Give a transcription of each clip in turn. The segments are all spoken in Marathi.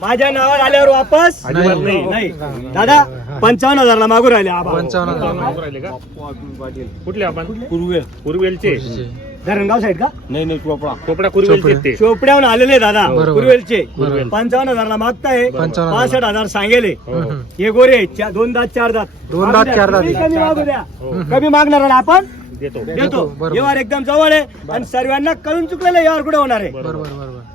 माझ्या नावावर आल्यावर वापस? नाही. नाही. दादा पंचावन्न हजारला मागू राहिले आबा. पंचावन्न हजार. मागून राहिले का? कुठले आपण? कुरुवेल. कुरुवेलचे. धरणगाव साईड का? नाही नाही चोपडा. कोपडा कुरुवेलचे ते. चोपड्याहून आलेले दादा. बरोबर. कुरवेलचे. कुरवेल. पंचावन्न हजारला मागताय. पंचावन्न हजार. पासष्ट हजार सांगेले. हो. हे गोरे चा- दोन दात चार दात. दोन दात, चार दात. कमी मागू द्या. हो. कमी मागणार आपण? देतो. देतो. बरोबर. व्यवहार एकदम जवळ आहे. आणि सर्वांना कळून चुकलेलं व्यवहार कुठे होणार आहे? बरोबर. बरोबर.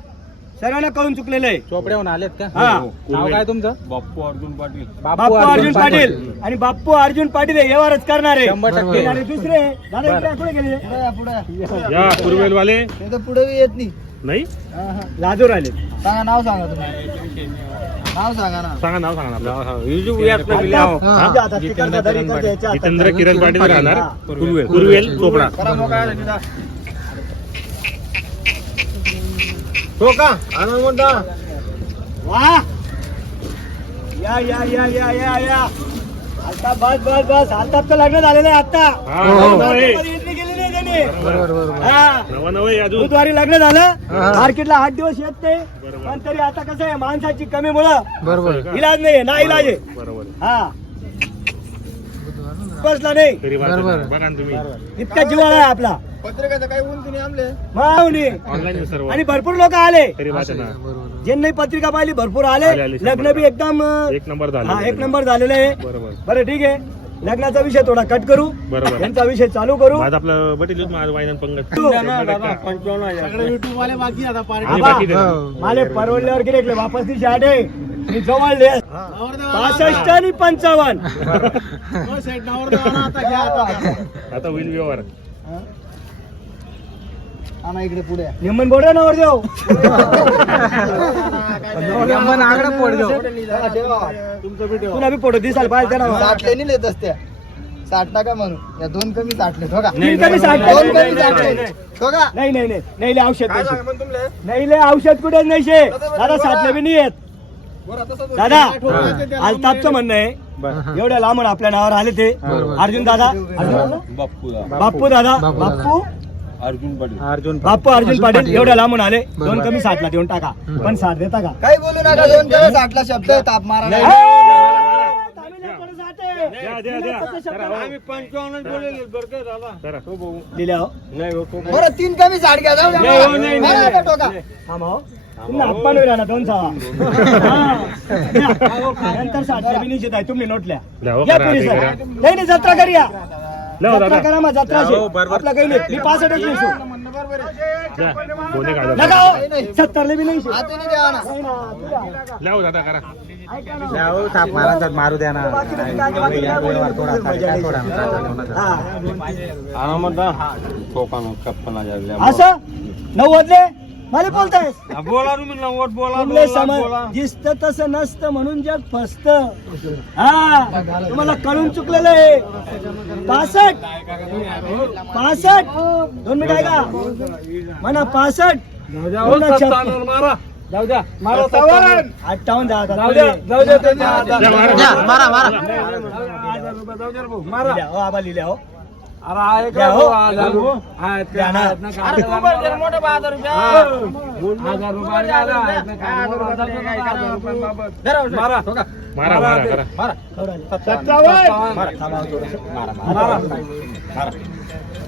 सर्वांना कळून चुकलेलं आहे. चोपड्याहून आलेत का? हा. नाव काय तुमचं? बाप्पू अर्जुन पाटील. बाप्पू अर्जुन पाटील. आणि बाप्पू अर्जुन पाटील हे व्यवहारच करणार आहे. शंभर टक्के. आणि दुसरे दादा इकडे कुठे गेले. या कुरुवेलवाले पुढे येत नाही. नाही? लाजूर आले. सांगा नाव सांगा तुम्ही. नाव सांगा ना. सांगा नाव सांगा ना आपलं. हा. आता- आता तिकडचा दरी इकडचा याच्या हातात. जितेंद्र किरण पाटील राहणार. कुरुवेल कुरुवेल चोपडा. करा? हो का? आनंद म्हणता. वा. या या या या या या. आता बस बस बस. आताच लग्न झालेलं आहे आता. हा, हो. मार्केटमध्ये entry केली नाही त्यांनी. बरोबर बरोबर. नवा नवं आहे अजून. बुधवारी लग्न झालं. मार्केटला आठ दिवस येत नाही. पण तरी आता कसं आहे माणसाची कमी मुळे. बरोबर. इलाज नाही ना इलाज आहे. बरोबर. हा. बसला नाही. तरी बघा बरोबर. बघा ना तुम्ही. इतका जिवाळा आहे आपला. पत्रिकाचं काही ऊन तुम्ही आमले. मावनी ऑनलाईन सर्व. आणि भरपूर लोक आले. तरी वाचा ना. बरोबर. ज्यांनी पत्रिका पाहिली भरपूर आले. आले, आले, लग्न बी एकदम अं, एक नंबर हा झाला एक नंबर झालेलं आहे. बरोबर. बरं ठीक आहे. लग्नाचा विषय थोडा कट करू. बरोबर. यांचा विषय चालू करू. माझं आपलं बटील होत माझं वायनन पंगत तू. सगळे युट्यूब वाले बाकी आता पार्टी. बाकी हो. माले परवडल्यावर गिरेकले वापस दिवशी आठे. मी जवळले पासष्ट आणि पंचावन्न. आता घ्या आता आता होईल व्यवहार. आणा इकडे पुढे. निम्मन बोल नवर देव तुला बी फोटो दिसाल पाहिजे ना. साठले नाही लेत असत्या साठ नका म्हणून या दोन कमी साठले हो का तीन कमी साठले. दोन कमी साठले हो का नाही. नाही नाही नाही. लय औषध नाही नाही लय औषध कुठे नाही शे दादा साठले बी नाही येत दादा अल्ताफचं म्हणणं आहे. एवढ्या लांबून आपल्या नावावर आले ते. अर्जुन दादा. अर्जुन दादा? बाप्पू बाप्पू दादा? बाप्पू अर्जुन पाटील. अर्जुन बाप्पू अर्जुन पाटील. एवढ्या लांबून आले. दोन. कमी साठला देऊन टाका. पण साठ देता का? काही बोलू नका दोन कमी साठला शब्द ताप मारा हो. दिल्या हो. बरं तीन कमी साठ घ्या जाऊ. हो, टोका. थांबा हो. तुम्ही अपमान होईल ना दोन सहा हा. नंतर साठच्या बी निश्चित आहे तुम्ही नोटल्या द्या, हो, या करा, पुरी सर. नाही नाही जत्रा करूया लावा, जत्रा दादा. करा मग जत्रा आपला काही नाही मी पासष्टच निसू द्या. दोन एक हजार. नका हो. सत्तरले बी नाही शे. हाताने द्या ना नाही ना, तुला. लावा दादा करा ऐका ना. मारू द्या ना बाकी नाही, बाकी नाही, बाकी नाही. हा. हजार द्या. असं नव्वदले मला बोलतायस? बोला तुम्ही नव्वद बोला तुमले. समज दिसत तसं नसतं म्हणून जग फसत. हा तुम्हाला कळून चुकलेलं आहे. पासष्ट. पासष्ट. दोन मिनिट आहे का म्हणा पासष्ट. पुन्हा छप्पन. जाऊ द्या अठ्ठावन्न दहा जाऊ द्या जाऊ द्या द्या. मारा. द्या, मारा मारा. लिहिल्या हो आबा लिहिल्या हो. अरे हो. हो? हा, ना. मारा. मारा मारा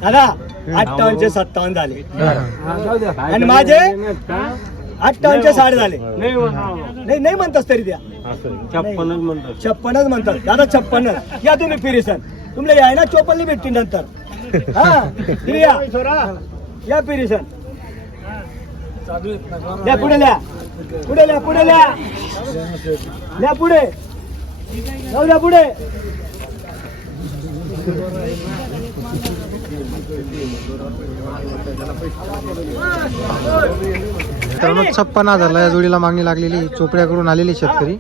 दादा अठ्ठावन्नचे सत्तावन्न झाले. हा, जाऊ द्या. आणि माझे? अठ्ठावन्नचे साठ झाले. नाही. नाही नाही म्हणतोस तरी द्या. छप्पनच म्हणतात छप्पनच म्हणतात. दादा छप्पन या तुम्ही फिरिसन. तुमले याय ना चोपल्ली भेटतील नंतर. हा या. या फिरिसन द्या पुढे लिहा पुढे लिहा पुढे लिहा लिहा पुढे. जाऊ द्या पुढे. मित्रांनो छप्पन हजारला या जोडीला मागणी लागलेली चोपड्याकडून आलेली शेतकरी.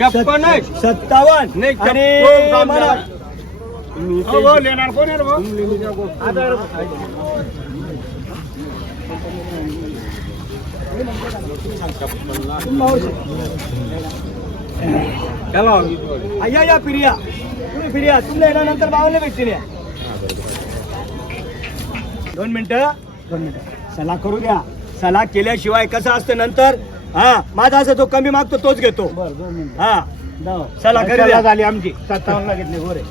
छप्पन आहे. सत्तावन्न. नाही, आणि छप्पन मला चला. या या फिर्या. तुम्ही फिर्या. येण्यानंतर बावन्न भेटतील या दोन मिनिटं. दोन मिनिटं. सला करू द्या. सला केल्याशिवाय कसं असतं नंतर? हा माझा असं जो कमी मागतो तोच घेतो. हा. सला करू द्या झाली आमची. सत्तावन्नला घेतले गोरे.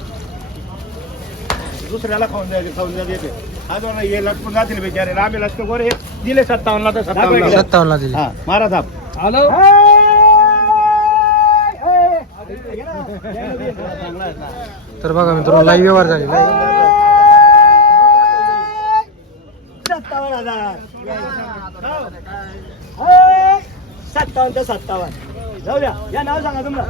दुसऱ्याला खाऊन द्यायचे खाऊन द्यायचे आज हे लटकून जातील बिचारे. आम्ही लटकून गोरे. हे दिले सत्तावन्नला तर सत्तावन्न सत्तावन्नला दिली. हा मारा थाप हॅलो. तर बघा मित्रांनो लाईव्ह व्यवहार झालेला आहे सत्तावन्न हजार. हो. सत्तावन्न ते सत्तावन्न. जाऊ द्या. या नाव सांगा तुमचं.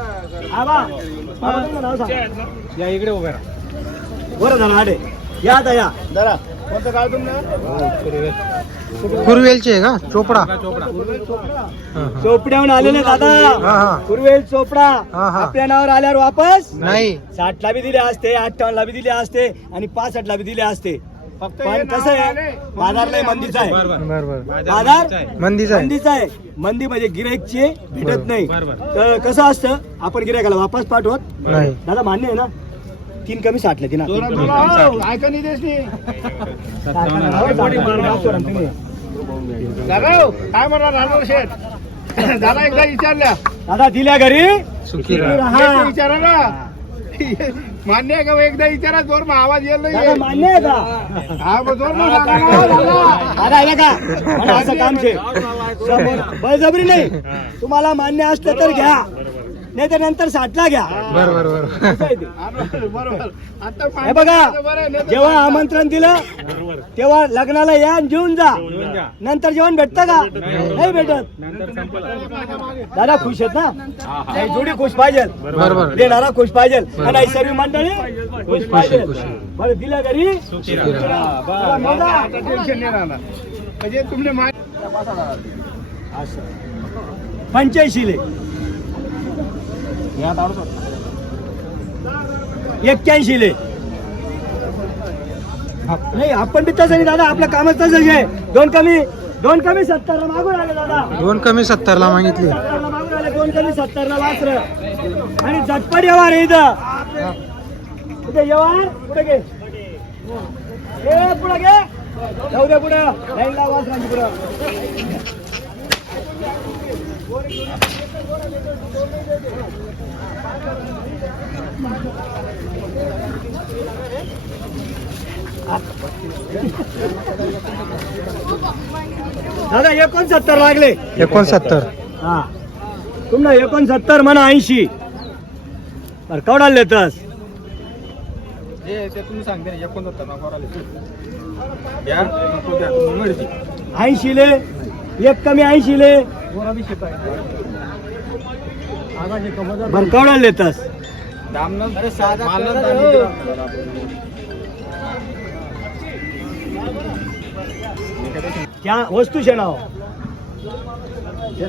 आबा आबा तुमचं नाव सांगा. या इकडे उभे राहा. बरं झालं आडे. या आता या. जरा कोणतं गाव तुमचं? कुरवेलचे आहे का? चोपडा. चोपडा. चोपड्याहून आलेले हा, दादा हा. कुरवेल चोपडा. आपल्या नावावर आल्यावर वापस? नाही. साठ ला बी दिले असते अठ्ठावन्न ला बी दिले असते आणि पासष्ट ला बी दिले असते. पण कसं आहे बाजार लय मंदीचा आहे. बाजार मंदीचा आहे. मंदीचा आहे. मंदी म्हणजे गिराईकचे भेटत नाही. बरोबर. तर कसं असतं आपण गिरायकाला वापस पाठवत. नाही. दादा मान्य आहे ना? तीन कमी साठले हो, ऐका नाही नाही. दादा हो, काय म्हणा राहणार शेठ? दादा एकदा विचारल्या. दादा दिल्या घरी? सुखी राहा. एकदा विचारा ना. मान्य आहे का हो? एकदा विचारा जोर मग आवाज येईल नाही. मान्य आहे का? हा मग जोर मग सांगा ना, दादा. दादा आहे का मला असं काम छे बळजबरी नाही. तुम्हाला मान्य असलं तर घ्या. नाही तर नंतर साठला घ्या. हा, बरोबर आता हे बघा जेव्हा आमंत्रण दिलं तेव्हा लग्नाला या जेवून जा. नंतर जेवण भेटतं का? नाही. भेटत. दादा खुश आहेत ना? जोडी खुश पाहिजे. देणारा खुश पाहिजे. आणि सर्व मंडळी खुश पाहिजे. बरं दिल्या घरी? म्हणजे तुमने पंच्याऐंशी ले. एक्क्याऐंशी ले. नाही आपण बी तसं नाही दादा आपलं कामच तसंच आहे. दोन कमी दोन कमी सत्तरला मागून आले दादा. दोन कमी मागितली. मागून आले दोन कमी सत्तरला वासर. आणि झटपट व्यवहार आहे इथं. कुठे व्यवहार कुठे गे ए पुढे गे जाऊ दे पुढे. वासरांची पुढं. दादा एकोणसत्तर लागले. एकोणसत्तर. हा. तुम्हाला एकोणसत्तर म्हणा ऐंशी. बरं केवढा लेतस हे तुम्ही सांगते ना एकोणसत्तर. ऐंशी ले. एक कमी ऐंशी ले. बरं लेतस दाम किती राहतं? त्या वस्तू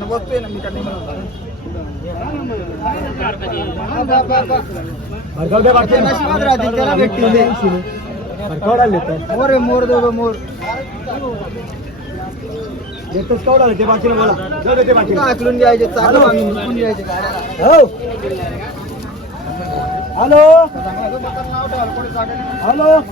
बघतोय ना मी काय नशिबात राहतील, त्याला भेटतील. मोर आहे, मोर दोघं मोर. ते बाकीनं बोला. ते आकलून चालू हो. હલો. હલો.